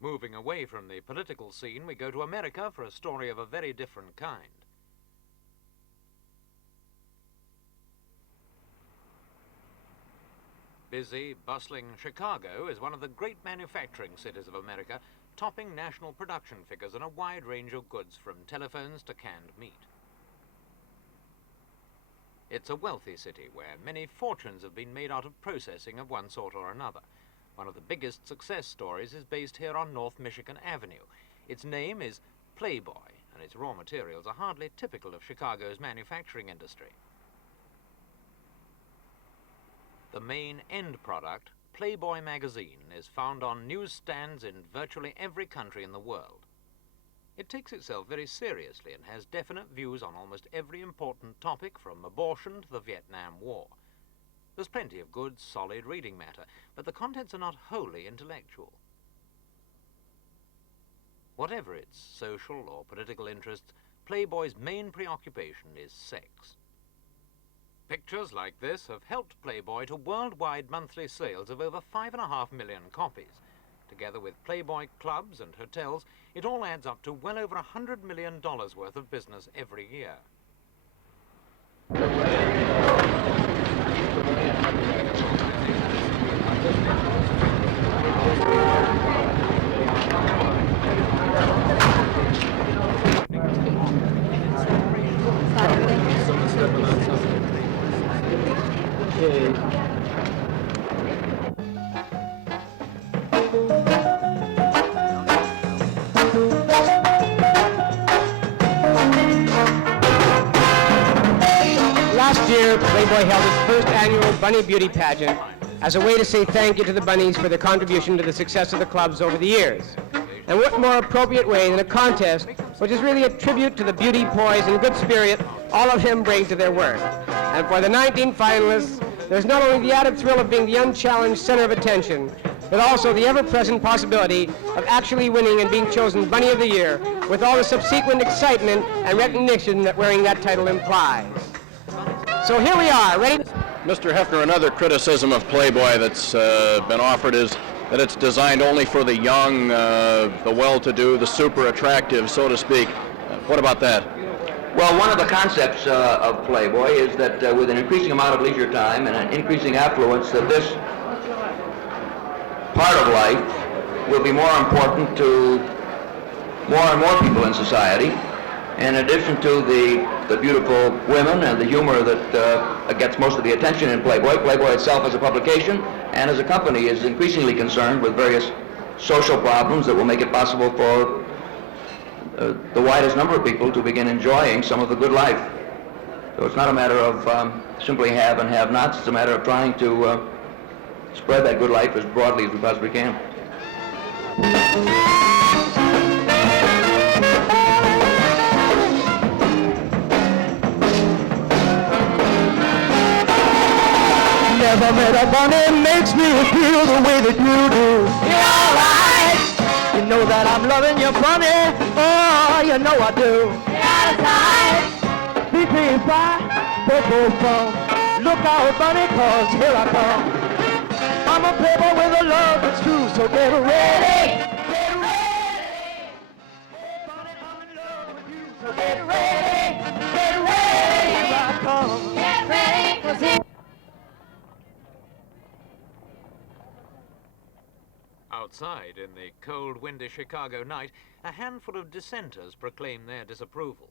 Moving away from the political scene, we go to America for a story of a very different kind. Busy, bustling Chicago is one of the great manufacturing cities of America, topping national production figures in a wide range of goods from telephones to canned meat. It's a wealthy city where many fortunes have been made out of processing of one sort or another. One of the biggest success stories is based here on North Michigan Avenue. Its name is Playboy, and its raw materials are hardly typical of Chicago's manufacturing industry. The main end product, Playboy magazine, is found on newsstands in virtually every country in the world. It takes itself very seriously and has definite views on almost every important topic, from abortion to the Vietnam War. There's plenty of good, solid reading matter, but the contents are not wholly intellectual. Whatever its social or political interests, Playboy's main preoccupation is sex. Pictures like this have helped Playboy to worldwide monthly sales of over 5.5 million copies. Together with Playboy clubs and hotels, it all adds up to well over $100 million worth of business every year. Last year, Playboy held its first annual Bunny Beauty Pageant as a way to say thank you to the bunnies for their contribution to the success of the clubs over the years. And what more appropriate way than a contest, which is really a tribute to the beauty, poise, and good spirit all of them bring to their work. And for the 19 finalists, there's not only the added thrill of being the unchallenged center of attention, but also the ever-present possibility of actually winning and being chosen Bunny of the Year, with all the subsequent excitement and recognition that wearing that title implies. So here we are, ready? Mr. Hefner, another criticism of Playboy that's been offered is that it's designed only for the young, the well-to-do, the super attractive, so to speak. What about that? Well, one of the concepts of Playboy is that with an increasing amount of leisure time and an increasing affluence, that this part of life will be more important to more and more people in society. In addition to the beautiful women and the humor that gets most of the attention in Playboy, Playboy itself as a publication and as a company is increasingly concerned with various social problems that will make it possible for the widest number of people to begin enjoying some of the good life. So it's not a matter of simply have and have-nots, it's a matter of trying to spread that good life as broadly as we possibly can. Never met a bunny makes me feel the way that you do. You're alright. You know that I'm loving you, bunny. Oh, you know I do. You're alright. BP fly, purple phone. Look out, bunny, cause here I come. I'm a playboy with a love that's true, so get ready. Get ready. Bunny, I'm in love with you, so get ready. Get ready. Here I come. Get ready, cause here Outside, in the cold, windy Chicago night, a handful of dissenters proclaim their disapproval.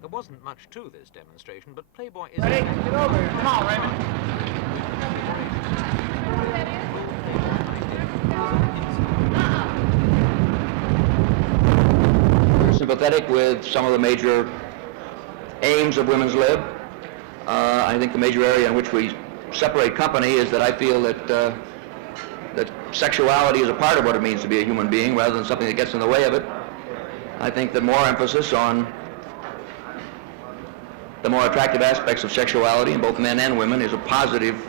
There wasn't much to this demonstration, but Playboy is... Ready? Get over here. Come on, Raymond. We're sympathetic with some of the major aims of women's lib. I think the major area in which we separate company is that I feel that that sexuality is a part of what it means to be a human being rather than something that gets in the way of it. I think that more emphasis on the more attractive aspects of sexuality in both men and women is a positive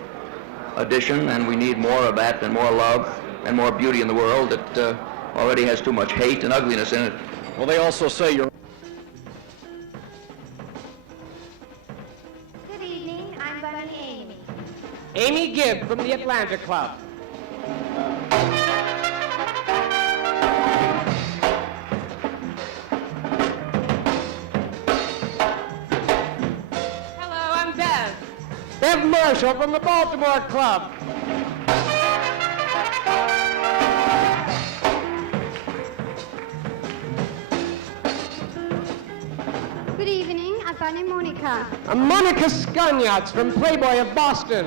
addition, and we need more of that and more love and more beauty in the world that already has too much hate and ugliness in it. Well, they also say you're... Good evening, I'm Bunny Amy. Amy Gibb from the Atlanta Club. Bev Marshall from the Baltimore Club. Good evening, I'm Bunny Monica. Monica Scagnots from Playboy of Boston.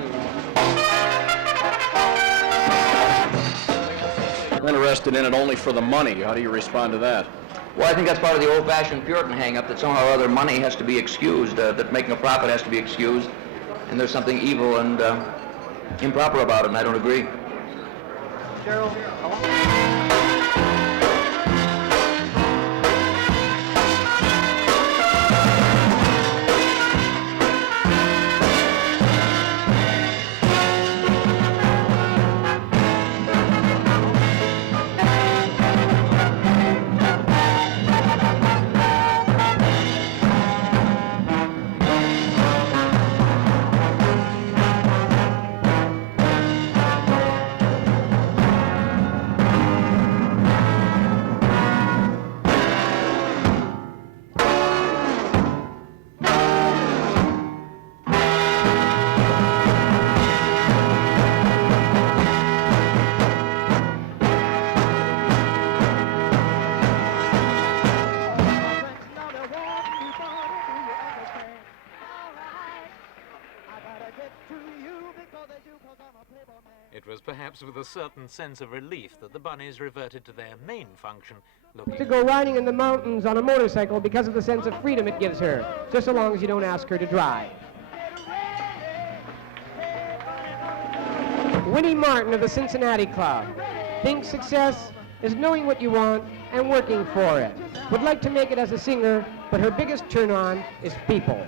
I'm interested in it only for the money. How do you respond to that? Well, I think that's part of the old-fashioned Puritan hang-up that somehow or other money has to be excused, that making a profit has to be excused, and there's something evil and improper about it, and I don't agree. Cheryl. It was perhaps with a certain sense of relief that the bunnies reverted to their main function, looking To go riding in the mountains on a motorcycle because of the sense of freedom it gives her, just so long as you don't ask her to drive. Winnie Martin of the Cincinnati Club thinks success is knowing what you want and working for it. Would like to make it as a singer, but her biggest turn-on is people.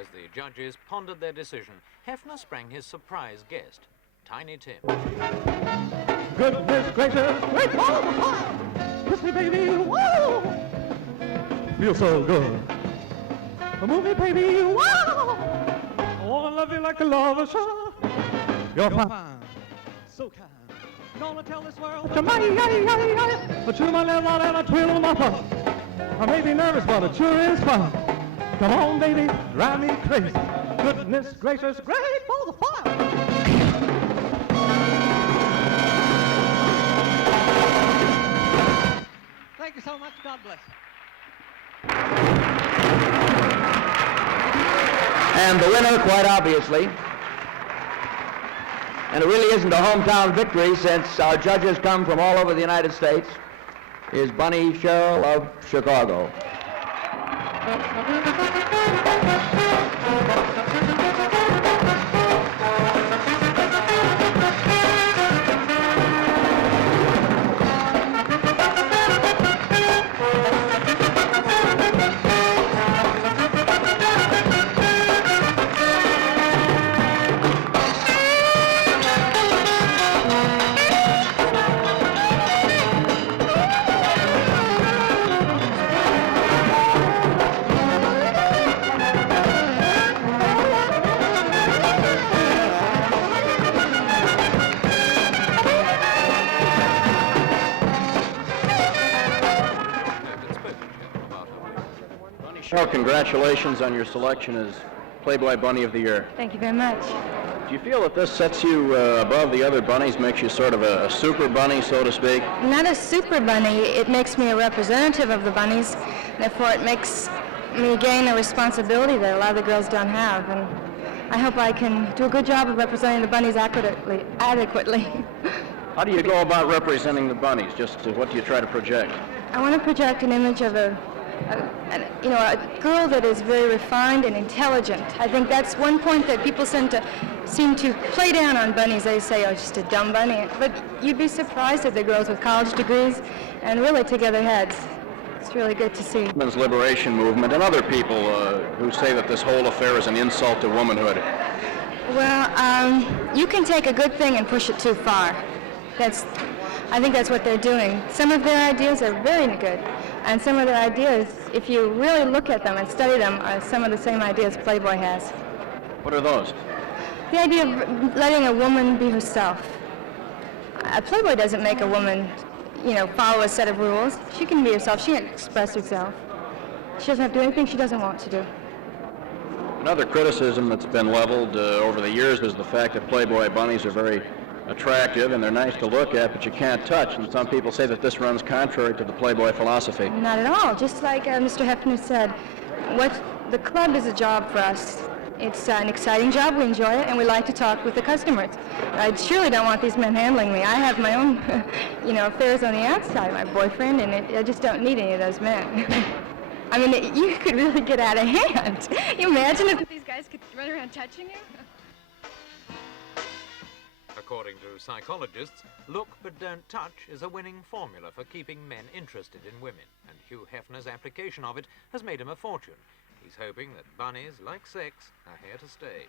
As the judges pondered their decision, Hefner sprang his surprise guest, Tiny Tim. Goodness gracious, wait for the fire. Kiss me, baby, whoa. Feel so good. Move me, baby, whoa. I wanna love you like a lover should. You're fine, so kind. Gonna tell this world that you're mine, but you're my little and I twiddle my thumb. I may be nervous, but it sure is fun. Come on, baby, drive me crazy. Goodness gracious, great for the fire. Thank you so much. God bless. And the winner, quite obviously, and it really isn't a hometown victory since our judges come from all over the United States, is Bunny Cheryl of Chicago. Cheryl, congratulations on your selection as Playboy Bunny of the Year. Thank you very much. Do you feel that this sets you above the other bunnies, makes you sort of a super bunny, so to speak? Not a super bunny, it makes me a representative of the bunnies. Therefore, it makes me gain a responsibility that a lot of the girls don't have. And I hope I can do a good job of representing the bunnies adequately. How do you go about representing the bunnies? Just what do you try to project? I want to project an image of a girl that is very refined and intelligent. I think that's one point that people seem to play down on bunnies. They say, oh, just a dumb bunny. But you'd be surprised at the girls with college degrees and really take their heads. It's really good to see. Women's liberation movement and other people who say that this whole affair is an insult to womanhood. Well, you can take a good thing and push it too far. I think that's what they're doing. Some of their ideas are very good. And some of their ideas, if you really look at them and study them, are some of the same ideas Playboy has. What are those? The idea of letting a woman be herself. Playboy doesn't make a woman, you know, follow a set of rules. She can be herself. She can express herself. She doesn't have to do anything she doesn't want to do. Another criticism that's been leveled over the years is the fact that Playboy bunnies are very attractive and they're nice to look at, but you can't touch. And some people say that this runs contrary to the Playboy philosophy. Not at all. Just like Mr. Hefner said, what the club is a job for us. It's an exciting job. We enjoy it, and we like to talk with the customers. I surely don't want these men handling me. I have my own, you know, affairs on the outside. My boyfriend, and I just don't need any of those men. I mean, you could really get out of hand. You imagine if these guys could run around touching you? According to psychologists, look but don't touch is a winning formula for keeping men interested in women, and Hugh Hefner's application of it has made him a fortune. He's hoping that bunnies, like sex, are here to stay.